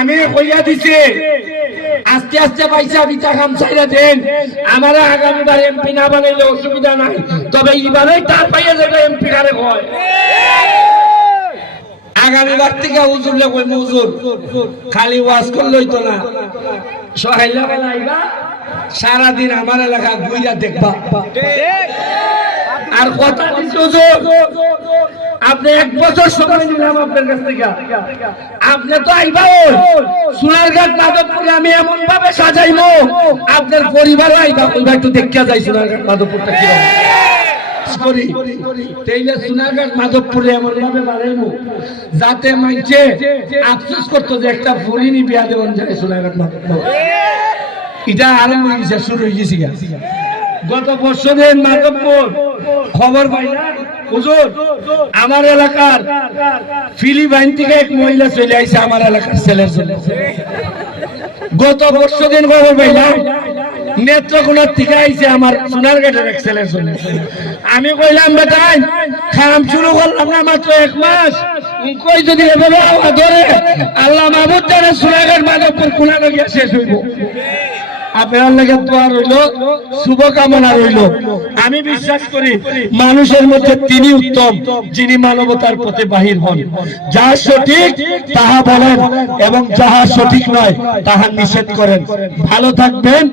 আমি কইয়া দিছি আস্তে আস্তে পয়সা বিটা কাম চাইরা দেন। আমার আগামীবার এমপি না বানাইলে অসুবিধা নাই, তবে এবারে তার পাইয়া যাবে এমপি কারে কয়। আগামীবার থেকে হুজুরলে কই হুজুর খালি ওয়াজ করলই তো না, সহাইলা বানাইবা সারাদিন আমার এলাকা ঘুইরা দেখবা। আর কথা দিচ্ছি হুজুর, আপনি 1 বছর সময় নিলাম আপনার কাছ থেকে, আপনি তো আইবা সোনারঘাট মাধবপুরে আমি এমন ভাবে সাজাইবো আপনার পরিবারও আইবা, ওইবার একটু দেখিয়া যাই সোনারঘাট মাধবপুরটা কি করি। তাইলে সোনারঘাট মাধবপুরে এমন ভাবে বানাইবো যাতে মাইছে আফসোস করতো যে একটা ফুলিনি বিয়া দেওয়ান যায় সোনারঘাট মাধবপুর। এটা আরম্ভ হয়ে গেছে, শুরু হয়ে গেছে। গত বছরের মাধবপুর খবর পাইলাম হুজুর আমার এলাকার ফিলিপাইন থেকে এক মহিলা চলে আইছে আমার এলাকার ছেলের জন্য। গত বছর খবর পাইলাম নেত্রকোনার থেকে আইছে আমার সোনারঘাটের এক ছেলের জন্য। আমি কইলাম বেটাই কাম শুরু করলাম না মাত্র 1 মাস, কই যদি এভাবে আওয়াজ ধরে আল্লাহ মাহবুব জানে সোনারঘাট মাধবপুর কোনা গিয়া শেষ হইব। আপনার লাগে দোয়া রইল, শুভকামনা রইল। আমি বিশ্বাস করি মানুষের মধ্যে তিনি উত্তম যিনি মানবতার পথে বাহির হন। যাহা সঠিক তাহা বলেন এবং যাহা সঠিক নয় তাহা নিষেধ করেন। ভালো থাকবেন।